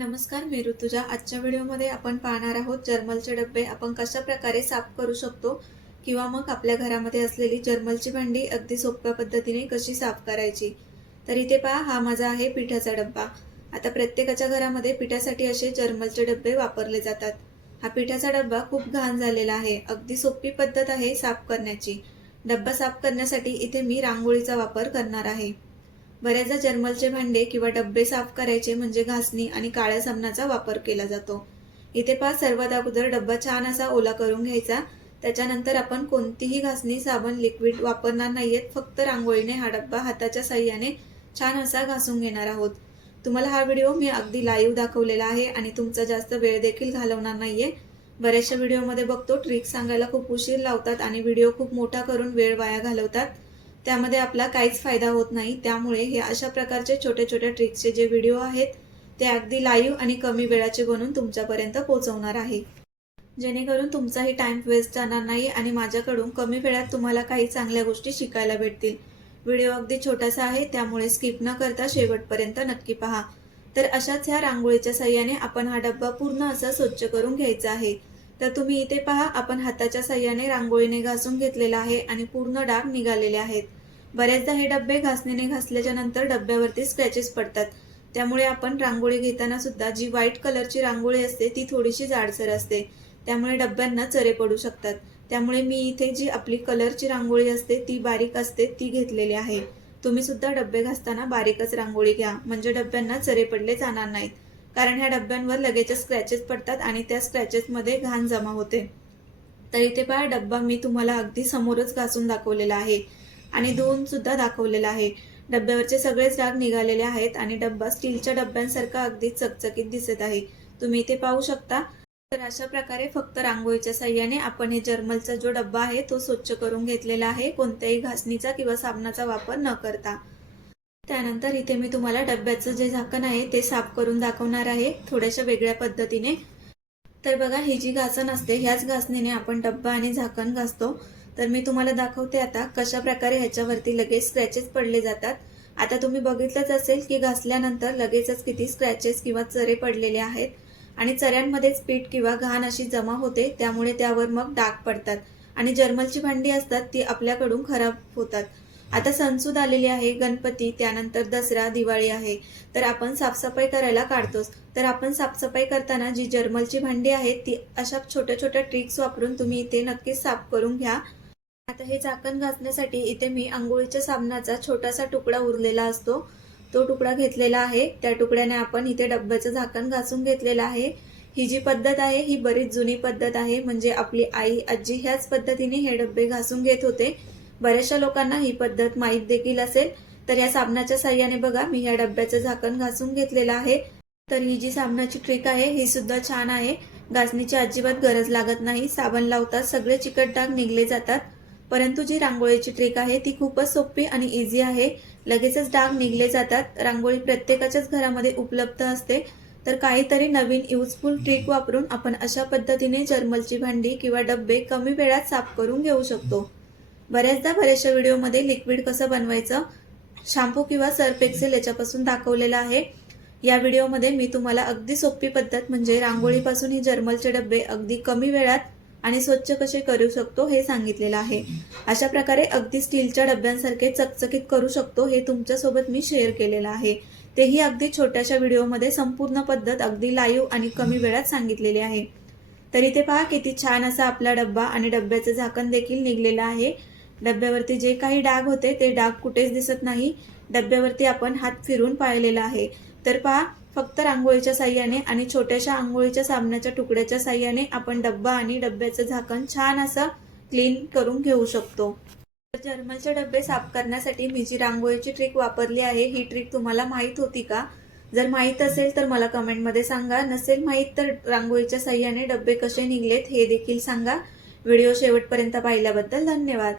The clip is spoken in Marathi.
नमस्कार मी ऋतुजा आजच्या व्हिडिओमध्ये आपण पाहणार आहोत जर्मलचे डबे आपण कशा प्रकारे साफ करू शकतो किंवा मग आपल्या घरामध्ये असलेली जर्मलची भांडी अगदी सोप्या पद्धतीने कशी साफ करायची. तर इथे पहा हा माझा आहे पिठाचा डब्बा. आता प्रत्येकाच्या घरामध्ये पिठासाठी असे जर्मलचे डबे वापरले जातात. हा पिठाचा डब्बा खूप घाण झालेला आहे. अगदी सोपी पद्धत आहे साफ करण्याची. डब्बा साफ करण्यासाठी इथे मी रांगोळीचा वापर करणार आहे. बऱ्याचदा जर्मलचे भांडे किंवा डब्बे साफ करायचे म्हणजे घासणी आणि काळ्या साबणाचा वापर केला जातो. इथे पहा सर्वात अगोदर डब्बा छान असा ओला करून घ्यायचा. त्याच्यानंतर आपण कोणतीही घासणी साबण लिक्विड वापरणार नाहीयेत. फक्त रांगोळीने हा डब्बा हाताच्या साह्याने छान असा घासून घेणार आहोत. तुम्हाला हा व्हिडिओ मी अगदी लाईव्ह दाखवलेला आहे आणि तुमचा जास्त वेळ देखील घालवणार नाहीये. बऱ्याचशा व्हिडिओमध्ये बघतो ट्रिक सांगायला खूप उशीर लावतात आणि व्हिडिओ खूप मोठा करून वेळ वाया घालवतात. त्यामध्ये आपला काहीच फायदा होत नाही. त्यामुळे हे अशा प्रकारचे छोट्या छोट्या ट्रिक्सचे जे व्हिडिओ आहेत ते अगदी लाईव्ह आणि कमी वेळाचे बनवून तुमच्यापर्यंत पोहोचवणार आहे. जेणेकरून तुमचाही टाइम वेस्ट जाणार नाही आणि माझ्याकडून कमी वेळात तुम्हाला काही चांगल्या गोष्टी शिकायला भेटतील. व्हिडिओ अगदी छोटासा आहे त्यामुळे स्किप न करता शेवटपर्यंत नक्की पहा. तर अशाच ह्या रांगोळीच्या साह्याने आपण हा डब्बा पूर्ण असा स्वच्छ करून घ्यायचा आहे. तर तुम्ही इथे पहा आपण हाताच्या सहाय्याने रांगोळीने घासून घेतलेला आहे आणि पूर्ण डाग निघालेले आहेत. बऱ्याचदा हे डब्बे घासणीने घासल्याच्या नंतर डब्यावरती स्क्रॅचेस पडतात. त्यामुळे आपण रांगोळी घेताना सुद्धा जी व्हाईट कलरची रांगोळी असते ती थोडीशी जाडसर असते. त्यामुळे डब्यांना चरे पडू शकतात. त्यामुळे मी इथे जी आपली कलरची रांगोळी असते ती बारीक असते ती घेतलेली आहे. तुम्ही सुद्धा डब्बे घासताना बारीकच रांगोळी घ्या म्हणजे डब्यांना चरे पडले जाणार नाहीत. कारण ह्या डब्यांवर लगेचच स्क्रॅचेस पडतात आणि त्या स्क्रॅचेसमध्ये घाण जमा होते. तर इथे पहा डब्बा मी तुम्हाला अगदी समोरच घासून दाखवलेला आहे. आणि धुवून सुद्धा दाखवलेला आहे. डब्यावरचे सगळेच डाग निघालेले आहेत आणि डब्बा स्टीलच्या डब्यांसारखा अगदी चकचकीत दिसत आहे. तुम्ही इथे पाहू शकता. तर अशा प्रकारे फक्त रांगोळीच्या साह्याने आपण हे जर्मलचा जो डब्बा आहे तो स्वच्छ करून घेतलेला आहे. कोणत्याही घासणीचा किंवा साबणाचा वापर न करता. त्यानंतर इथे मी तुम्हाला डब्याचं जे झाकण आहे ते साफ करून दाखवणार आहे थोड्याशा वेगळ्या पद्धतीने. तर बघा ही जी घासण असते ह्याच घासणीने आपण डब्बा आणि झाकण घासतो. तर मी तुम्हाला दाखवते आता कशा प्रकारे ह्याच्यावरती लगेच स्क्रॅचेस पडले जातात. आता तुम्ही बघितलंच असेल की घासल्यानंतर लगेचच किती स्क्रॅचेस किंवा चरे पडलेले आहेत आणि चऱ्यांमध्येच पीठ किंवा घाण अशी जमा होते त्यामुळे त्यावर मग डाग पडतात आणि जर्मलची भांडी असतात ती आपल्याकडून खराब होतात. आता सणसूद आलेली आहे गणपती त्यानंतर दसरा दिवाळी आहे. तर आपण साफसफाई करायला काढतोच. तर आपण साफसफाई करताना जी जर्मलची भांडी आहेत ती अशा छोट्या छोट्या ट्रिक्स वापरून तुम्ही इथे नक्कीच साफ करून घ्या. आता हे झाकण घासण्यासाठी इथे मी आंघोळीच्या साबणाचा छोटासा तुकडा उरलेला असतो. तो तुकडा घेतलेला आहे. त्या तुकड्याने आपण इथे डब्याचं झाकण घासून घेतलेलं आहे. ही जी पद्धत आहे ही बरीच जुनी पद्धत आहे. म्हणजे आपली आई आजी ह्याच पद्धतीने हे डब्बे घासून घेत होते. बऱ्याचशा लोकांना ही पद्धत माहीत देखील असेल. तर या साबणाच्या साह्याने बघा मी ह्या डब्याचं झाकण घासून घेतलेलं आहे. तर ही जी साबणाची ट्रिक आहे ही सुद्धा छान आहे. घासणीची अजिबात गरज लागत नाही. साबण लावतात सगळे चिकट डाग निघले जातात. परंतु जी रांगोळीची ट्रिक आहे ती खूपच सोपी आणि इझी आहे. लगेचच डाग निघले जातात. रांगोळी प्रत्येकाच्याच घरामध्ये उपलब्ध असते. तर काहीतरी नवीन युजफुल ट्रिक वापरून आपण अशा पद्धतीने जर्मलची भांडी किंवा डब्बे कमी वेळात साफ करून घेऊ शकतो. बऱ्याचदा बऱ्याचशा व्हिडिओमध्ये लिक्विड कसं बनवायचं शॅम्पू किंवा सर्फ एक्सेल याच्यापासून दाखवलेलं आहे. या व्हिडिओमध्ये मी तुम्हाला अगदी सोपी पद्धत म्हणजे रांगोळीपासून ही जर्मलचे डब्बे अगदी कमी वेळात आणि स्वच्छ कसे करू शकतो हे सांगितलेलं आहे. अशा प्रकारे अगदी स्टीलच्या डब्यांसारखे चकचकीत करू शकतो हे तुमच्यासोबत मी शेअर केलेलं आहे. तेही अगदी छोट्याशा व्हिडिओमध्ये संपूर्ण पद्धत अगदी लाईव्ह आणि कमी वेळात सांगितलेली आहे. तरी ते पहा किती छान असा आपला डब्बा आणि डब्याचं झाकण देखील निघलेलं आहे. डब्यावरती जे काही डाग होते ते डाग कुठेच दिसत नाही. डब्यावरती आपण हात फिरून पाहिलेला आहे. तर पहा फक्त रांगोळीच्या साह्याने आणि छोट्याशा आंघोळीच्या साबणाच्या तुकड्याच्या साह्याने आपण डब्बा आणि डब्याचं झाकण छान असं क्लीन करून घेऊ शकतो. तर जर्मलचे डब्बे साफ करण्यासाठी मी जी रांगोळीची ट्रिक वापरली आहे ही ट्रिक तुम्हाला माहीत होती का? जर माहीत असेल तर मला कमेंटमध्ये सांगा. नसेल माहीत तर रांगोळीच्या साह्याने डब्बे कसे निघलेत हे देखील सांगा. व्हिडिओ शेवटपर्यंत पाहिल्याबद्दल धन्यवाद.